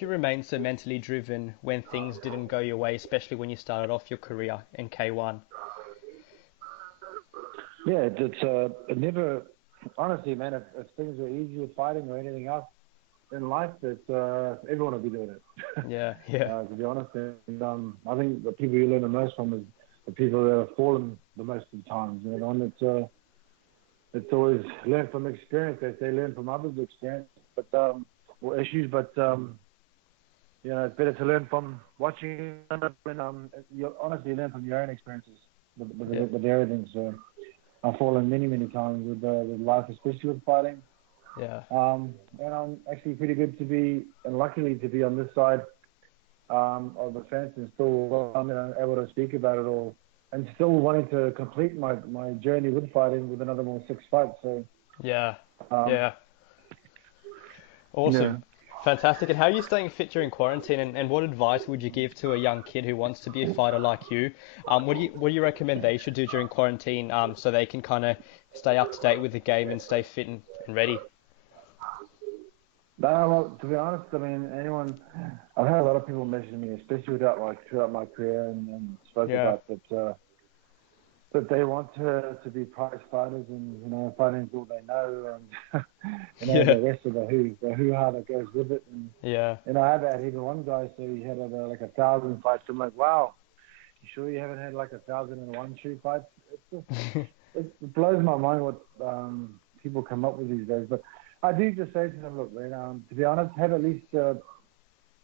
you remain so mentally driven when things didn't go your way, especially when you started off your career in K1? Yeah, it never, honestly, man, if things were easy with fighting or anything else in life, everyone would be doing it. Yeah, yeah, To be honest, and I think the people you learn the most from is the people that have fallen the most of the times. You know, the one it's always learn from experience. They say learn from others' experience, but or issues. But you know, it's better to learn from watching when you honestly learn from your own experiences yeah, with everything. So I've fallen many times with life, especially with fighting. yeah, And I'm actually pretty good to be, and luckily to be on this side of the fence and still able to speak about it all and still wanting to complete my journey with fighting with another more 6 fights. So, yeah, um, yeah. yeah. Awesome. Fantastic. And how are you staying fit during quarantine? And what advice would you give to a young kid who wants to be a fighter like you? What do you recommend they should do during quarantine so they can kind of stay up to date with the game and stay fit and ready? No, well, to be honest, I mean, I've had a lot of people message me, especially throughout my career, and spoke Yeah, about that they want to be prize fighters and fighting's all they know and yeah, the rest of the hoo ha that goes with it and yeah, I have had even one guy say he had like 1,000 fights. I'm like, wow, you sure you haven't had like 1,001 true fights? It blows my mind what people come up with these days. But I do just say to them, look, man, to be honest, have at least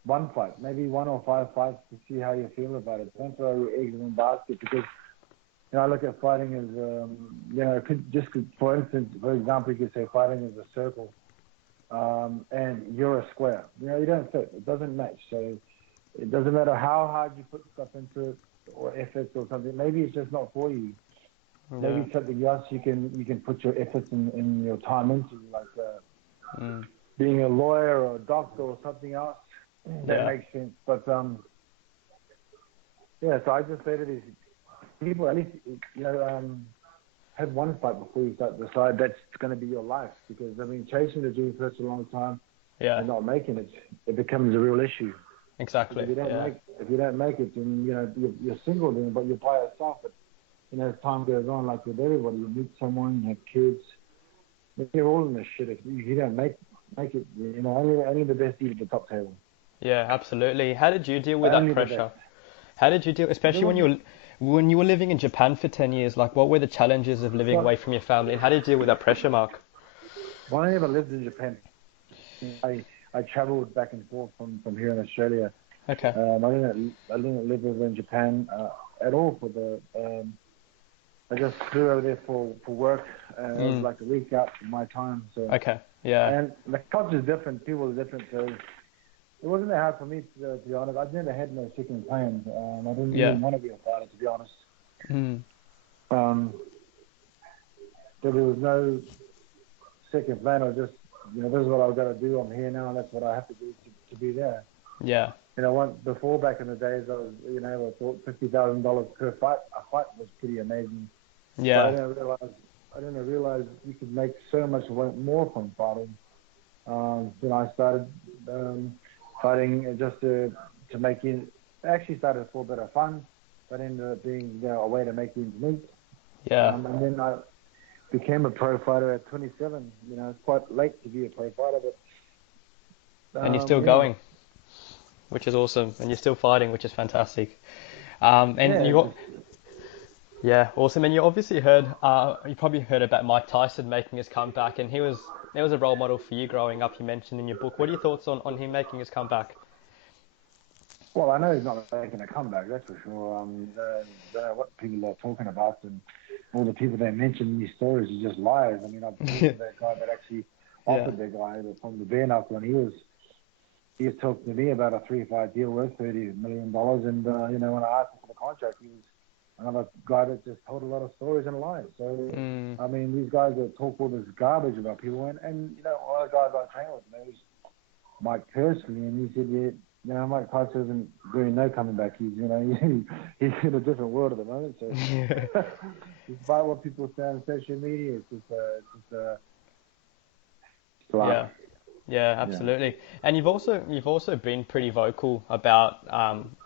one fight, maybe 1 or 5 fights to see how you feel about it. Don't throw your eggs in the basket because I look at fighting as, for instance, for example, you could say fighting is a circle, and you're a square. You don't fit. It doesn't match. So it doesn't matter how hard you put stuff into it or efforts or something. Maybe it's just not for you. Maybe yeah, it's something else you can put your efforts and your time into, like mm, being a lawyer or a doctor or something else. That yeah, makes sense. But yeah, so I just say to these people, at least have one fight before you start to decide that's going to be your life. Because I mean, chasing the dream for such a long time yeah. and not making it, it becomes a real issue. Because Exactly. Yeah, if you don't make it, then you're single then, but you're by yourself. But as time goes on, like with everybody, you meet someone, you have kids, you're all in this shit. If you don't make it, only the best eat at the top table. yeah, absolutely. How did you deal with that Only the best. pressure? How did you deal, There especially wasn't. when you were living in Japan for 10 years? Like, what were the challenges of living Well, away from your family, and how did you deal with that pressure, Mark? when I never lived in Japan, I travelled back and forth from here in Australia. Okay. I didn't live over in Japan at all for the. I just flew over there for work. It was Mm, like a week out of my time. So okay. Yeah. and the culture is different, people are different. So it wasn't that hard for me to be honest. I'd never had no second plans. I didn't Yeah. even want to be a fighter to be honest. Mm, Um, so there was no second plan. I just this is what I've got to do. I'm here now, and that's what I have to do to be there. yeah. Before back in the days, I was, I thought $50,000 per fight. A fight was pretty amazing, but Yeah. I didn't realize you could make so much more from fighting. I started fighting just to make it. Actually, started for a bit of fun, but ended up being a way to make ends meet. Yeah. And then I became a pro fighter at 27. It's quite late to be a pro fighter, but And you're still yeah, going, which is awesome, and you're still fighting, which is fantastic. And yeah, yeah, awesome. And you probably heard about Mike Tyson making his comeback, and he was a role model for you growing up. You mentioned in your book. What are your thoughts on him making his comeback? Well, I know he's not making a comeback, that's for sure. Don't know what people are talking about, and all the people they mention in these stories are just liars. I mean, I've talked to that guy that actually Yeah, offered that guy from the bare knuckle, and he was talking to me about a 3-fight deal worth $30 million, and when I asked him for the contract, he was another guy that just told a lot of stories and lies. So, mm, I mean, these guys that talk all this garbage about people, and one of the guys I train with knows Mike personally, and he said, yeah, Mike Tyson isn't doing no coming back. He's, he's in a different world at the moment. So, despite what people say on social media, it's just a lie. yeah. Yeah, Yeah. absolutely. And you've also been pretty vocal about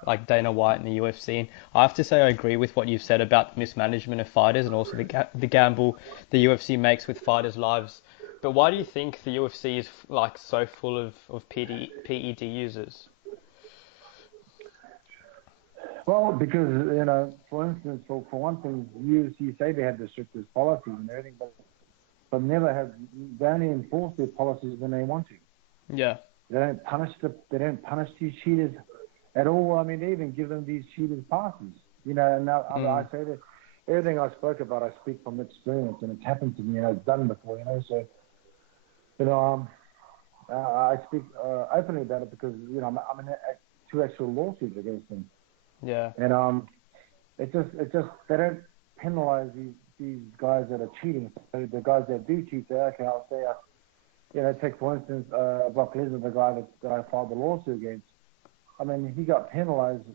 like Dana White and the UFC. And I have to say I agree with what you've said about the mismanagement of fighters and also the gamble the UFC makes with fighters' lives. But why do you think the UFC is like so full of PED users? Well, because for instance, for one thing, UFC say they have the strictest policies and everything, but never have they only enforce their policies when they want to. Yeah. They don't punish these cheaters at all. I mean, they even give them these cheaters passes. And now I Mm. say that everything I spoke about, I speak from experience, and it's happened to me, and I've done before. So you know, I speak openly about it because I'm in two actual lawsuits against them, Yeah. and it's just they don't penalize these guys that are cheating. So the guys that do cheat, okay, I'll say, take for instance Brock Lesnar, the guy that I filed the lawsuit against. I mean, he got penalized.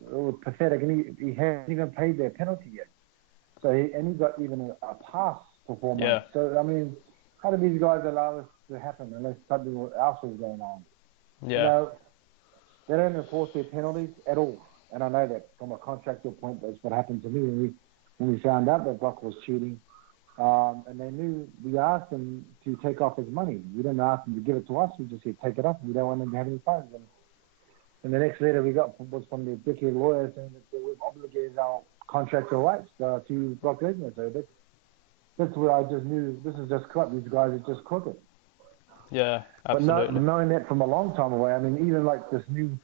It was pathetic, and he hasn't even paid their penalty yet. So he got even a pass for 4 months. Yeah. So I mean, how do these guys allow this to happen unless something else was going on? You Yeah. know, they don't enforce their penalties at all. And I know that from a contractual point, that's what happened to me when we found out that Brock was cheating. And they knew we asked him to take off his money. We didn't ask him to give it to us. We just said take it off. We don't want him to have any funds. And the next letter we got was from the dickhead lawyer saying that we've obligated our contractual rights to Brock Lesnar. So that's where I just knew this is just corrupt. These guys are just crooked. Yeah. But Absolutely. knowing that from a long time away, I mean, even like this new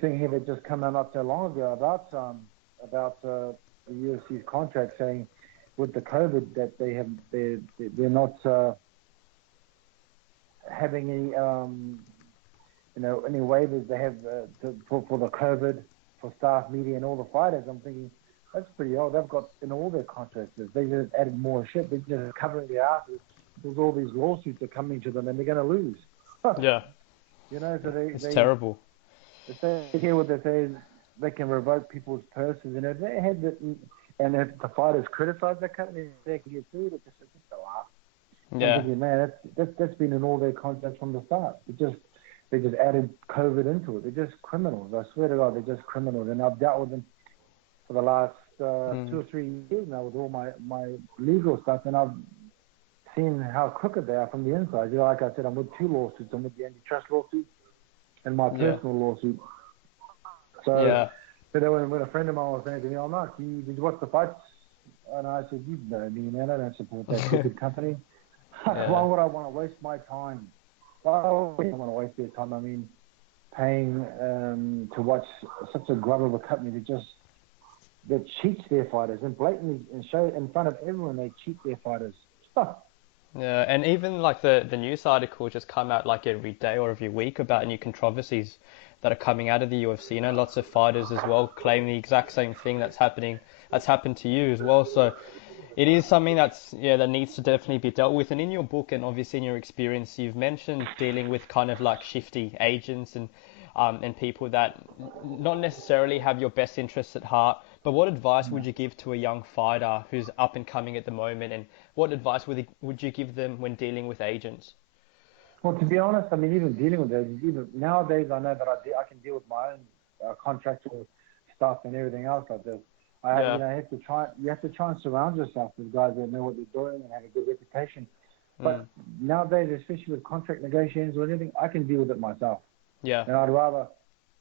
thing here that just came out not so long ago about the UFC's contract saying with the COVID that they're not having any waivers they have for the COVID for staff, media, and all the fighters. I'm thinking that's pretty old. They've got in all their contracts. They just added more shit. They're just covering their asses because all these lawsuits are coming to them and they're going to lose. Yeah. So It's terrible. if they hear what they say, they can revoke people's purses. And if they had that, and if the fighters criticize that company, they can get sued. It's just a laugh. I'm Yeah. thinking, man, that's been in all their contracts from the start. They just added COVID into it. They're just criminals. I swear to God, they're just criminals. And I've dealt with them for the last 2 or 3 years now with all my legal stuff, and I've seen how crooked they are from the inside. Like I said, I'm with two lawsuits. I'm with the antitrust lawsuit and my Yeah. personal lawsuit. So, Yeah. when a friend of mine was saying to me, "Oh, Mark, did you watch the fights?" And I said, "You know me, man. I don't support that crooked company. Why Yeah. would I want to waste my time? Why would I want to waste their time? I mean, paying to watch such a grub of a company that cheats their fighters and blatantly and show in front of everyone they cheat their fighters." Yeah, and even like the news articles just come out like every day or every week about new controversies that are coming out of the UFC. You know, lots of fighters as well claim the exact same thing that's happened to you as well. So it is something that needs to definitely be dealt with. And in your book and obviously in your experience, you've mentioned dealing with kind of like shifty agents and people that not necessarily have your best interests at heart. But what advice would you give to a young fighter who's up and coming at the moment, and what advice would you give them when dealing with agents? Well, to be honest, I mean, even dealing with those, even nowadays, I know that I can deal with my own contractual stuff and everything else like this. Yeah. You have to try and surround yourself with guys that know what they're doing and have a good reputation. Mm. But nowadays, especially with contract negotiations or anything, I can deal with it myself. Yeah. And I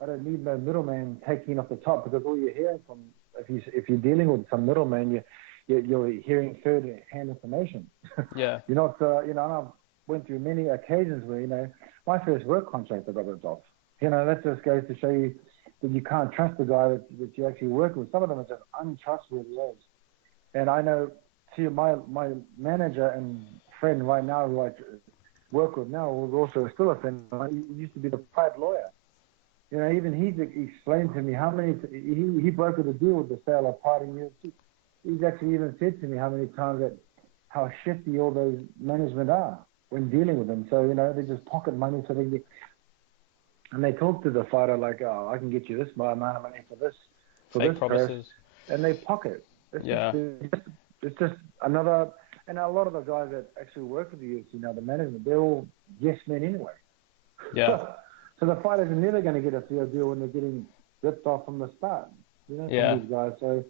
don't need no middleman taking off the top because all you're hearing from, if you're dealing with some middleman, you're hearing third-hand information. Yeah. You're not, and I've went through many occasions where, my first work contract I got ripped off. That just goes to show you that you can't trust the guy that you actually work with. Some of them are just untrustworthy guys. And I know, see, my manager and friend right now who I work with now, who's also still a friend, he used to be the private lawyer. Even he explained to me how many, he brokered a deal with the sale of Pride in UFC. He's actually even said to me how shifty all those management are when dealing with them. So, they just pocket money so and they talk to the fighter like, "Oh, I can get you this amount of money for Fake this press," promises. and they pocket. Yeah. It's just another And a lot of the guys that actually work for the UFC now, the management, they're all yes men anyway. Yeah, So the fighters are never going to get a fair deal when they're getting ripped off from the start, from yeah, these guys. So,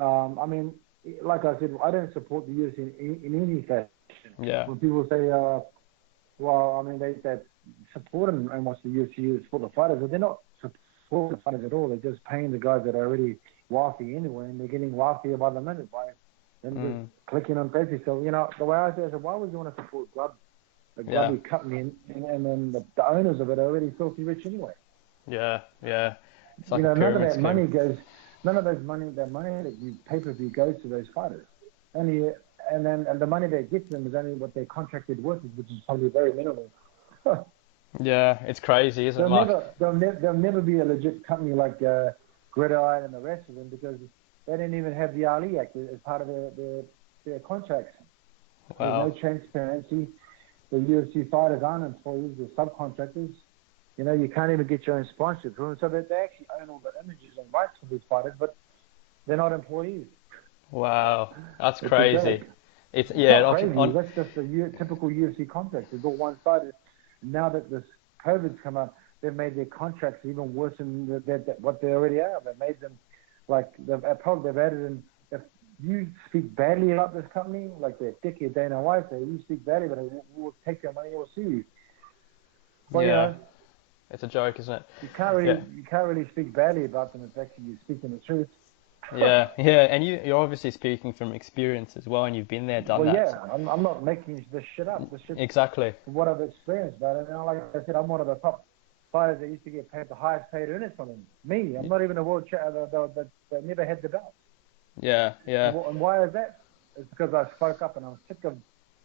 I mean, like I said, I don't support the UFC in any fashion. yeah, When people say, well, I mean, they support and watch the UFC support the fighters, but they're not supporting the fighters at all. They're just paying the guys that are already wealthy anyway, and they're getting wealthier by the minute by them just mm, clicking on pay. So, the way I say it, I said, why would you want to support a yeah, grubby company, and then the owners of it are already filthy rich anyway? yeah, yeah. It's like a None of pyramid that scheme. money goes, none of that money that you pay per view goes to those fighters. Only, and the money they get to them is only what their contracted worth is, which is probably very minimal. Yeah, it's crazy, isn't it? They'll never be a legit company like Gridiron and the rest of them because they didn't even have the Ali Act as part of their contracts. There's no Wow. transparency. The UFC fighters aren't employees; they're subcontractors. You can't even get your own sponsorship from them, so that they actually own all the images and rights for these fighters, but they're not employees. Wow. That's It's a crazy. joke. It's It's yeah, not crazy. on That's just a typical UFC contract. It's all one-sided. Now that this COVID's come up, they've made their contracts even worse than what they already are. They've made them like they've added in. If you speak badly about this company, like their dickhead Dana White, say you speak badly, but we'll take your money, we'll sue you. Well, yeah, it's a joke, isn't it? Yeah. you can't really speak badly about them. If actually you're speaking the truth. Yeah, yeah, and you're obviously speaking from experience as well, and you've been there, done Well, that. yeah, I'm not making this shit up. This shit's Exactly. what I've experienced, man. And like I said, I'm one of the top fighters that used to get paid the highest paid earners from them. Me, I'm not even a world champion that never had the belt. Yeah, yeah, And why is that? It's because I spoke up and I'm sick of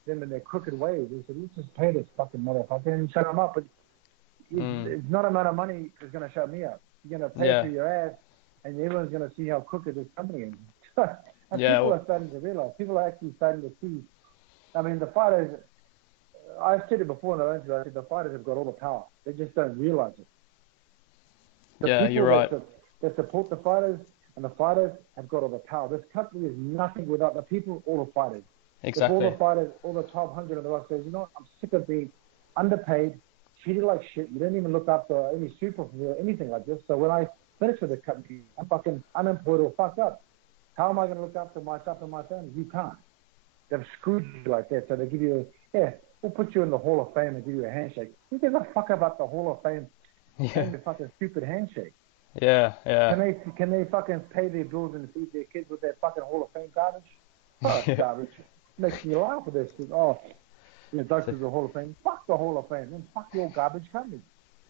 them and their crooked ways. They said, let's just pay this fucking motherfucker and shut him up. But mm, it's not amount of money that's going to shut me up. You're going to pay yeah, for your ass, and everyone's going to see how crooked this company is. And yeah, people are starting to realize. People are actually starting to see. I mean, the fighters. I've said it before in the interview. I said the fighters have got all the power. They just don't realize it. The yeah. You're people right. that support the fighters and the fighters have got all the power. This company is nothing without the people, all the fighters. If all the Exactly. fighters, all the 1,200 of the rest says, I'm sick of being underpaid, treated like shit. You don't even look after any super or anything like this. So when I finish with the company, I'm fucking unemployed or fucked up. How am I going to look after myself and my family? You can't. They've screwed you like that. So they give you, we'll put you in the Hall of Fame and give you a handshake. Who gives a fuck about the Hall of Fame Yeah, and the fucking stupid handshake? yeah, yeah, Can they fucking pay their bills and feed their kids with that fucking Hall of Fame garbage? Oh, it's yeah. garbage. Makes me laugh with this. Oh, doctors the Hall of Fame. Fuck the Hall of Fame. Then fuck your garbage company.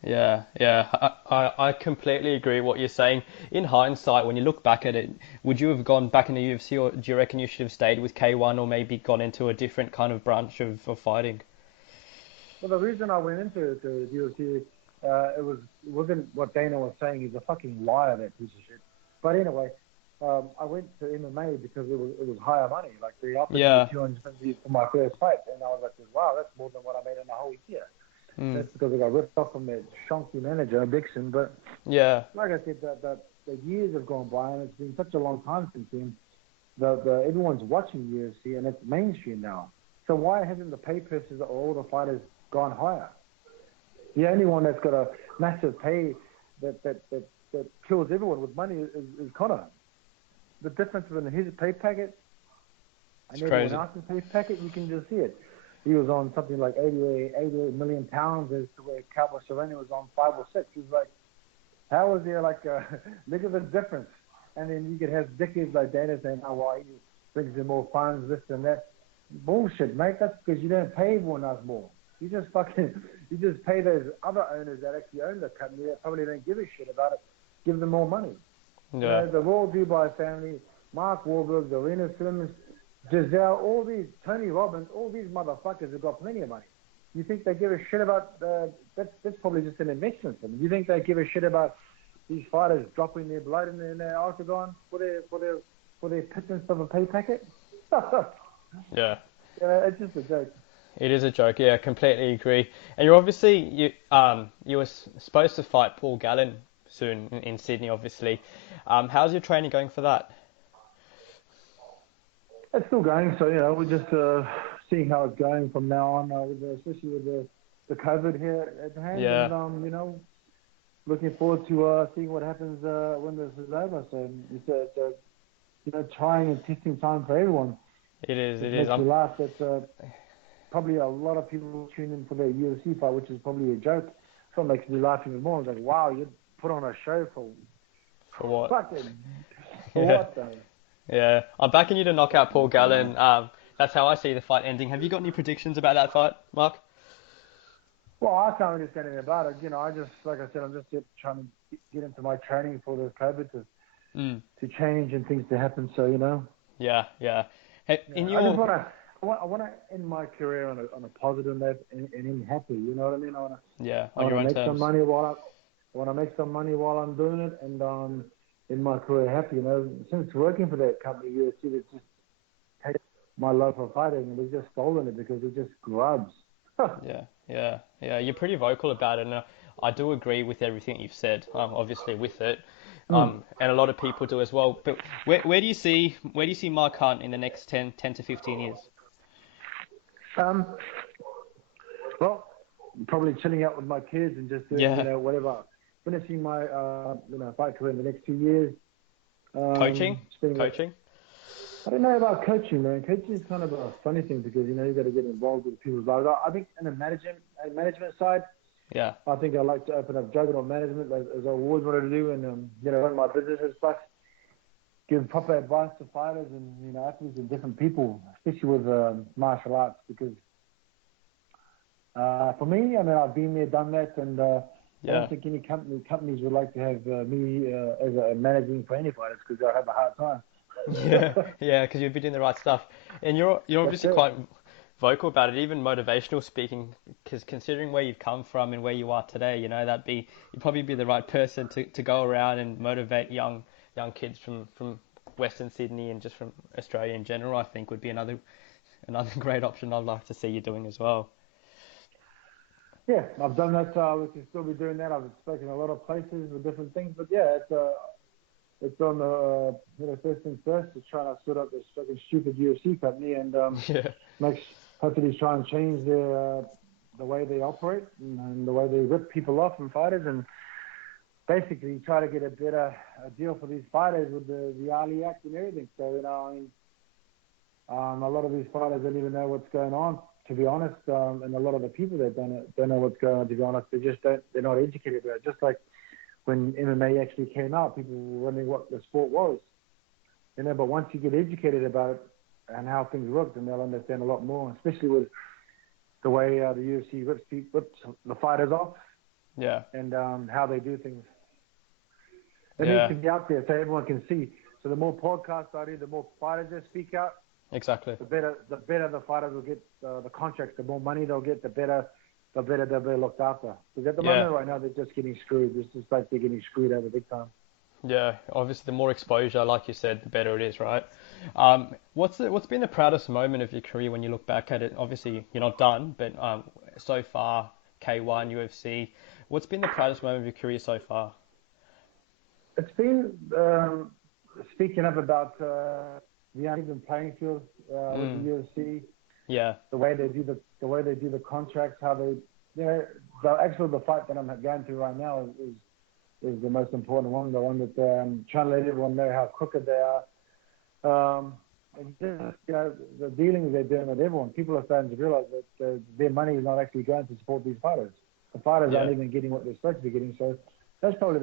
Yeah, yeah, I completely agree what you're saying. In hindsight, when you look back at it, would you have gone back in the UFC, or do you reckon you should have stayed with K1, or maybe gone into a different kind of branch of fighting? Well, the reason I went into the UFC, it wasn't what Dana was saying. He's a fucking liar, that piece of shit. But anyway, I went to MMA because it was higher money. Like they offered me Yeah, 250 for my first fight, and I was like, wow, that's more than what I made in a whole year. mm, That's because I got ripped off from that shonky manager, Dixon. But yeah, like I said, the years have gone by, and it's been such a long time since then. Everyone's watching UFC, and it's mainstream now. So why hasn't the pay prices of all the fighters gone higher? The only one that's got a massive pay that kills everyone with money is Conor. The difference between his pay packet it's and everyone crazy. else's pay packet, you can just see it. He was on something like 88 million pounds, as to where Cowboy Cerrone was on 5 or 6. He's like, how is there like a look at the difference? And then you could have dickheads like Dana saying, oh, well, he brings in more funds, this and that. Bullshit, mate. That's because you don't pay everyone else more. You just pay those other owners that actually own the company that probably don't give a shit about it, give them more money. Yeah, The Royal Dubai family, Mark Wahlberg, Serena Simmons, Giselle, all these, Tony Robbins, all these motherfuckers have got plenty of money. You think they give a shit about, that's probably just an investment for them. You think they give a shit about these fighters dropping their blood in their octagon for their pittance of a pay packet? yeah. It's just a joke. It is a joke. Yeah, I completely agree. And you're obviously you were supposed to fight Paul Gallen soon in Sydney, obviously. How's your training going for that? It's still going, so we're just seeing how it's going from now on, especially with the COVID here at hand, Yeah, and looking forward to seeing what happens when this is over. So it's a trying and testing time for everyone. it is. It It is. makes me laugh that probably a lot of people tune in for the UFC fight, which is probably a joke. So it makes me laugh even more. It's like, wow, you put on a show for For what? fucking for Yeah, what though? yeah. I'm backing you to knock out Paul Gallen. That's how I see the fight ending. Have you got any predictions about that fight, Mark? Well, I can't really say anything about it. I just, like I said, I'm just trying to get into my training for this COVID Mm. to change and things to happen. So, Yeah, yeah. Hey, yeah, in I just your want to, I want to end my career on a positive note and end happy. You know what I mean? yeah, I on want your to own make some terms. money I want to make some money while I'm doing it and in my career happy. Since working for that company, UFC, they just taken my love for fighting and they've just stolen it because it just grubs. Yeah, yeah, yeah. You're pretty vocal about it, and I do agree with everything you've said. Obviously with it, Mm. and a lot of people do as well. But where do you see Mark Hunt in the next 10 to 15 years? Um, well, probably chilling out with my kids and just doing, Yeah, whatever. Finishing my, fight career in the next 2 years. coaching, Spending it. coaching. I don't know about coaching, man. Coaching is kind of a funny thing because you got to get involved with people's lives. I think in the management side, Yeah, I think I like to open up juggernaut management as I always wanted to do, and run my businesses plus give proper advice to fighters and athletes and different people, especially with martial arts because for me, I mean, I've been there, done that, and I don't yeah. think any companies would like to have me as a managing for any fighters because I have a hard time. Yeah, yeah, because you'd be doing the right stuff, and you're That's obviously it. quite vocal about it, even motivational speaking. Because considering where you've come from and where you are today, you'd probably be the right person to go around and motivate young kids from Western Sydney and just from Australia in general. I think would be another great option I'd like to see you doing as well. Yeah, I've done that. We can still be doing that. I've spoken a lot of places with different things, but yeah, it's on the first things first to try to sort out this fucking stupid UFC company and Yeah, make hopefully try and change the way they operate and the way they rip people off and fighters and basically try to get a better deal for these fighters with the Ali Act and everything. So I mean, a lot of these fighters don't even know what's going on, to be honest, and a lot of the people that don't know what's going on, to be honest, they're not educated about it. Just like when MMA actually came out, people were wondering what the sport was, but once you get educated about it and how things work, then they'll understand a lot more, especially with the way the UFC rips the fighters off yeah, and how they do things. It needs yeah, to be out there so everyone can see. So the more podcasts I do, the more fighters that speak out, exactly. the better the fighters will get the contracts, the more money they'll get, the better they'll be looked after. Because at the Yeah. moment right now, they're just getting screwed. It's just like they're getting screwed over big time. Yeah, obviously the more exposure, like you said, the better it is, right? What's been the proudest moment of your career when you look back at it? Obviously, you're not done, but so far, K1, UFC, what's been the proudest moment of your career so far? It's been speaking up about the uneven playing field with the Mm, UFC, yeah, the way they do the contracts, how they the fight that I'm going through right now is the most important one, the one that trying to let everyone know how crooked they are. And just, the dealings they're doing with everyone, people are starting to realize that their money is not actually going to support these fighters. The fighters yeah, aren't even getting what they're supposed to be getting. So that's probably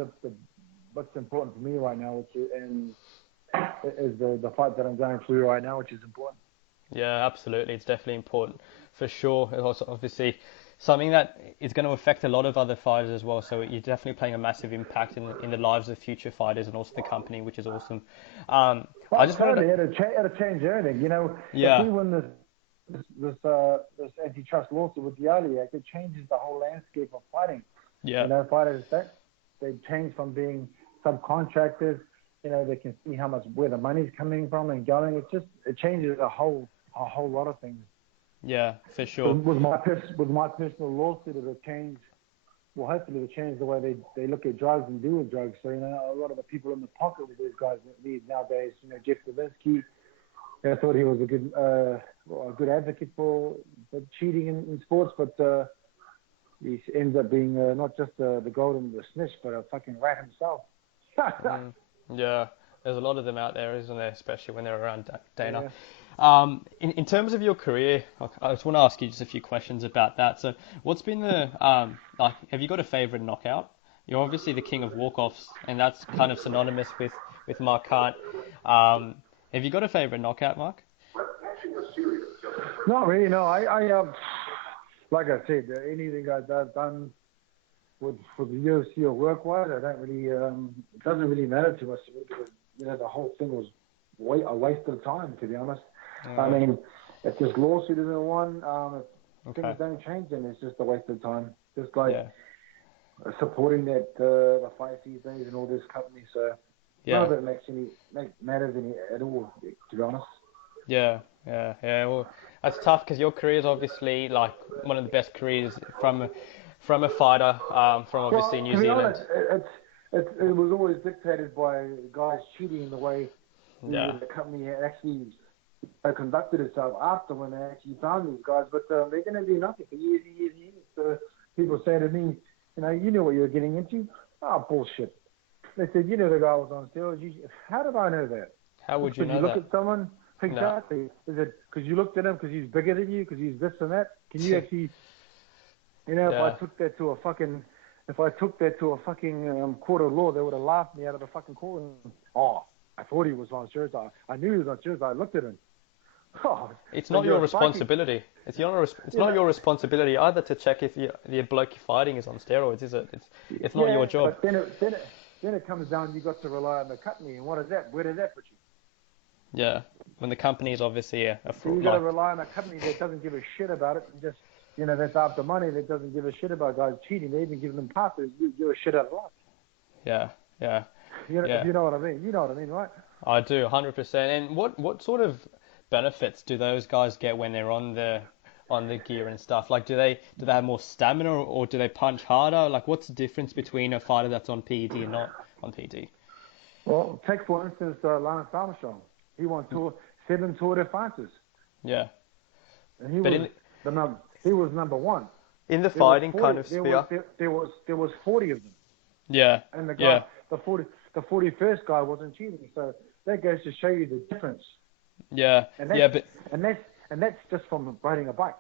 what's important for me right now, is the fight that I'm going through right now, which is important. yeah, absolutely. It's definitely important for sure. It's also obviously something that is going to affect a lot of other fighters as well. So you're definitely playing a massive impact in the lives of future fighters and also the company, which is awesome. I Oh, just wanted to, totally. It'll change everything. If yeah, we win this antitrust lawsuit with the Ali Act, it changes the whole landscape of fighting. yeah, Fighters they change from being subcontractors. They can see where the money's coming from and going. It changes a whole lot of things. yeah, for So sure. with my personal lawsuit, it'll change. Well, hopefully, it'll change the way they look at drugs and deal with drugs. So a lot of the people in the pocket with these guys these nowadays, Jeff Levinsky, I thought he was a good advocate for cheating in sports, but he ends up being not just the golden the snitch, but a fucking rat himself. Mm, yeah, there's a lot of them out there, isn't there? Especially when they're around Dana. Yeah. In terms of your career, I just want to ask you just a few questions about that. So, what's been the like? Have you got a favorite knockout? You're obviously the king of walk-offs, and that's kind of synonymous with Mark Hunt. Have you got a favorite knockout, Mark? Not really, no. I like I said, anything I've done for the UFC or work-wise, I don't really, it doesn't really matter too much to me because, the whole thing was a waste of time, to be honest. I mean, if this lawsuit isn't won, if Okay. things don't change, then it's just a waste of time. Just like Yeah. supporting the fights these days and all this company, so none of Yeah. it matters at all, to be honest. Yeah. Yeah. Yeah. Well, that's tough because your career is obviously like one of the best careers from a fighter, from obviously Well, New to be honest, Zealand. it was always dictated by guys cheating in the way Yeah. the company had actually conducted itself after when they actually found these guys. But they didn't do nothing for years and years and years. So people say to me, you knew what you were getting into. Oh, bullshit. They said, the guy was on steroids. How did I know that? How would Just you because you know look that? at someone? No. Exactly. Is it because you looked at him because he's bigger than you, because he's this and that? Can you actually, if I Yeah. took that to a fucking, court of law, they would have laughed me out of the fucking court. Oh, I thought he was on steroids. I knew he was on steroids. I looked at him. Oh, It's but not you're your a psychic. responsibility. It's Yeah, not your responsibility either to check if the bloke you're fighting is on steroids, is it? It's not your yeah, job. but then it comes down. You got to rely on the company, and what is that? Where does that put you? Yeah. When the company is obviously a So you fraud, got to like rely on a company that doesn't give a shit about it, and just that's after money. That doesn't give a shit about guys cheating. They even give them passes. You're a shit out of luck. yeah, yeah, If yeah. you know what I mean. You know what I mean, right? I do 100%. And what sort of benefits do those guys get when they're on the gear and stuff? Like, do they have more stamina or do they punch harder? Like, what's the difference between a fighter that's on PED and not on PED? Well, take for instance Lance Armstrong. He won 7 Tour de France's, Yeah. and he But was he was number one. in the There was fighting 40. kind of There was sphere, there was 40 of them, yeah, and yeah, the 41st guy wasn't cheating. So that goes to show you the difference. yeah, And yeah, but that's just from riding a bike.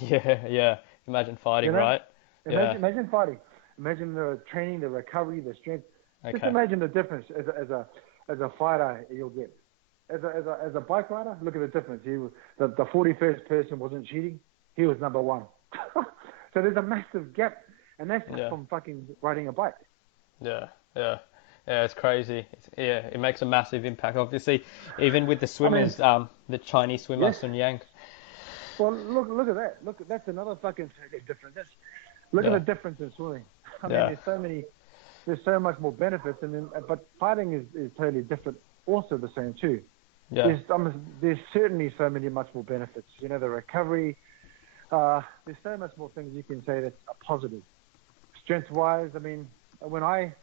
yeah, yeah. Imagine fighting, You know, right? Yeah. imagine fighting. Imagine the training, the recovery, the strength. Just Okay. imagine the difference as a fighter you'll get. As a bike rider, look at the difference. The 41st person wasn't cheating. He was number one. So there's a massive gap, and that's just Yeah. from fucking riding a bike. Yeah. Yeah. Yeah. It's crazy. Yeah. It makes a massive impact. Obviously, even with the I mean, swimmers, the Chinese swimmer yes. Sun Yang. Well, look at that. That's another fucking difference. Look at Yeah. the difference in swimming. I mean, Yeah. there's so much more benefits, but fighting is totally different. Also the same too. Yeah. There's certainly so many much more benefits. The recovery. There's so much more things you can say that's a positive. Strength-wise, I mean, when I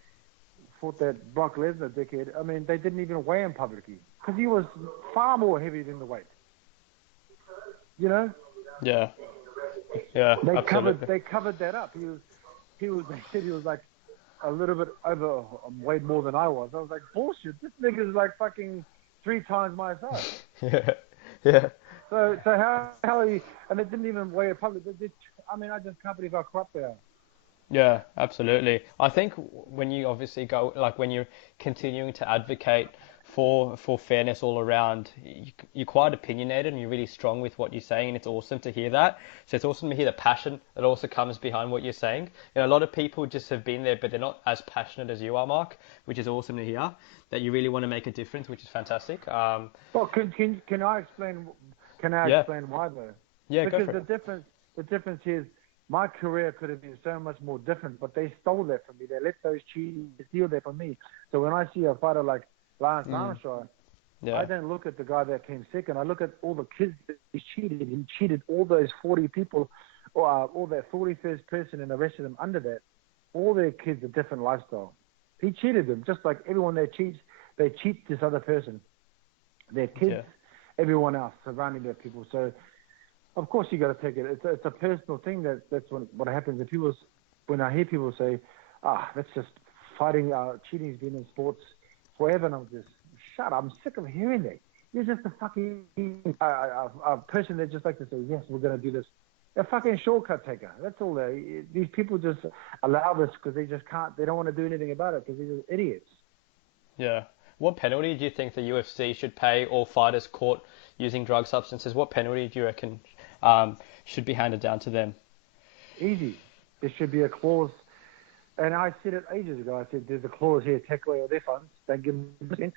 fought that Brock Lesnar dickhead, I mean, they didn't even weigh him publicly because he was far more heavy than the weight. You know, Yeah. Yeah. Absolutely. they covered that up. They said he was like a little bit over weighed more than I was. I was like, bullshit. This nigga's like fucking 3 times my size. Yeah. Yeah. So how he, and it didn't even weigh a public. I mean, I just can't believe how corrupt they are. Yeah, absolutely. I think when you obviously go, like when you're continuing to advocate for fairness all around, you're quite opinionated and you're really strong with what you're saying, and it's awesome to hear that. So it's awesome to hear the passion that also comes behind what you're saying. A lot of people just have been there, but they're not as passionate as you are, Mark, which is awesome to hear. That you really want to make a difference, which is fantastic. Well, can I explain? Can I Yeah, explain why though? yeah, go Because for it. the difference is my career could have been so much more different, but they stole that from me. They let those cheaters steal that from me. So when I see a fighter like Lance Armstrong, I Yeah, don't look at the guy that came second. I look at all the kids that he cheated. He cheated all those 40 people, or all that 41st person and the rest of them under that. All their kids a different lifestyle. He cheated them, just like everyone that cheats, they cheat this other person. Their kids, yeah, everyone else surrounding their people. So of course you got to take it. It's a personal thing. That's what happens. When I hear people say, that's just fighting, cheating's been in sports forever, and I'm just shut up. I'm sick of hearing that. You're just a fucking a person that just like to say, yes, we're gonna do this. A fucking shortcut taker. That's all. These people just allow this because they just can't. They don't want to do anything about it because they're just idiots. Yeah. What penalty do you think the UFC should pay all fighters caught using drug substances? What penalty do you reckon should be handed down to them? Easy. There should be a clause. And I said it ages ago. I said there's a clause here: take away all their funds. Don't give them percent.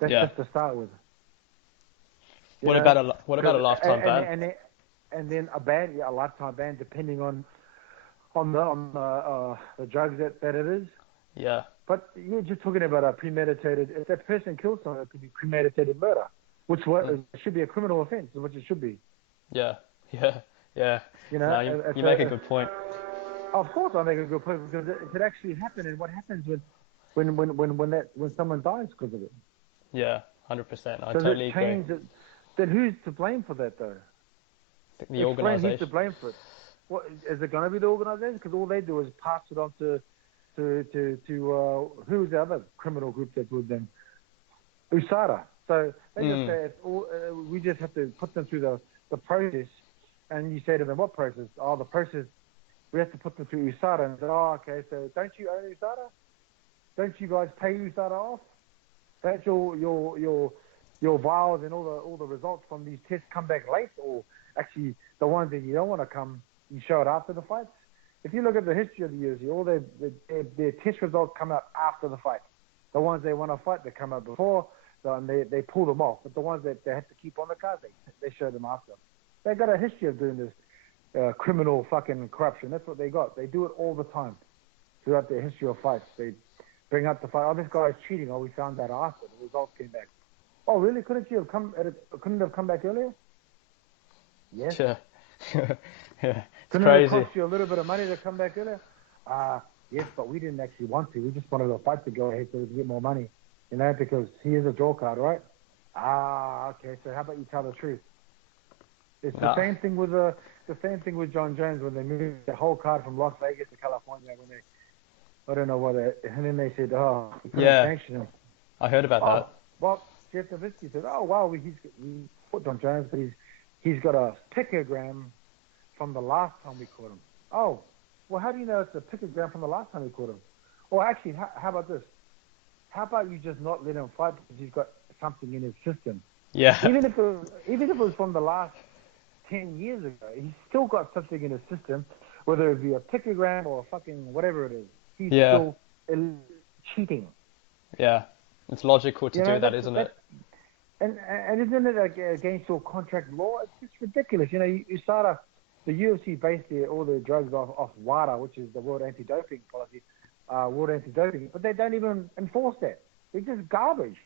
That's Yeah. just to start with. What about a lifetime ban? And then a ban, a lifetime ban, depending on the drugs that it is. Yeah. But you're just talking about a premeditated. If that person kills someone, it could be premeditated murder, which should be a criminal offence, which it should be. Yeah. Yeah. Yeah. You know, No, you make a good point. Of course, I make a good point because it could actually happen. And what happens when someone dies because of it? Yeah, 100%. I Does totally it change agree. it? Then who's to blame for that, though? The Explain who's to organisation. blame for it. What is it going to be? The organisation? Because all they do is pass it on to who's the other criminal group that's with them? USADA. So they just say we just have to put them through the process. And you say to them, what process? Oh, the process. We have to put them through USADA. And they say, oh, okay. So don't you own USADA? Don't you guys pay USADA off? Don't your vials and all the results from these tests come back late, or actually the ones that you don't want to come, you show it after the fights? If you look at the history of the UFC, all their test results come out after the fight. The ones they want to fight, they come out before, and they pull them off. But the ones that they have to keep on the card, they show them after. They got a history of doing this criminal fucking corruption. That's what they got. They do it all the time throughout their history of fights. They bring up the fight. Oh, this guy's cheating. Oh, we found that after the results came back. Oh, really? Couldn't it have come back earlier? Yes. Yeah. Yeah. It's Couldn't it crazy. have cost you a little bit of money to come back earlier? Yes, but we didn't actually want to. We just wanted the fight to go ahead so we could get more money. You know, because he is a draw card, right? Okay. So how about you tell the truth? It's the same thing with John Jones when they moved the whole card from Las Vegas to California. I don't know what, and then they said, we couldn't sanction him. I heard about that. Well, Jeff Nowitzki said, we put John Jones, but he's got a picogram from the last time we caught him. Oh, well, how do you know it's a picogram from the last time we caught him? Or actually, how about this? How about you just not let him fight because he's got something in his system? Yeah. Even if it was from the last 10 years ago, he's still got something in his system, whether it be a picogram or a fucking whatever it is. He's still cheating. Yeah. It's logical to do that, isn't it? And isn't it against your contract law? It's just ridiculous. You know, you start the UFC based all their drugs off WADA, which is the World Anti-Doping Policy, World Anti-Doping, but they don't even enforce that. It's just garbage.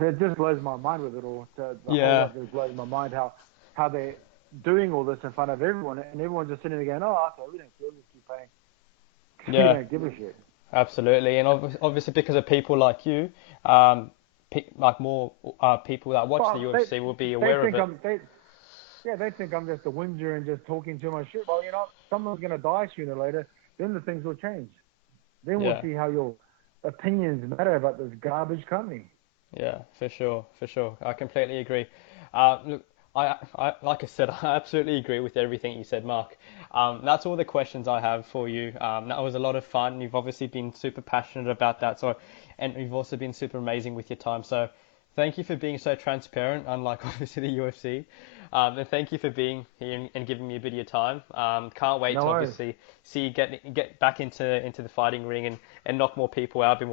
It just blows my mind with it all. It blows my mind how they're doing all this in front of everyone, and everyone's just sitting there going, okay, we don't care, we just keep paying. Yeah. We don't give a shit. Absolutely, and obviously because of people like you, like more people that watch the UFC will be aware of it. They think I'm just a whinger and just talking too much shit. Well, you know, someone's going to die sooner or later. Then the things will change. Then we'll see how your opinions matter about this garbage company. Yeah, for sure. I completely agree. Look, I like I said, I absolutely agree with everything you said, Mark. That's all the questions I have for you. That was a lot of fun. You've obviously been super passionate about that. And you've also been super amazing with your time. So, thank you for being so transparent, unlike obviously the UFC. And thank you for being here and giving me a bit of your time. Can't wait to obviously see you get back into the fighting ring and knock more people out. I've been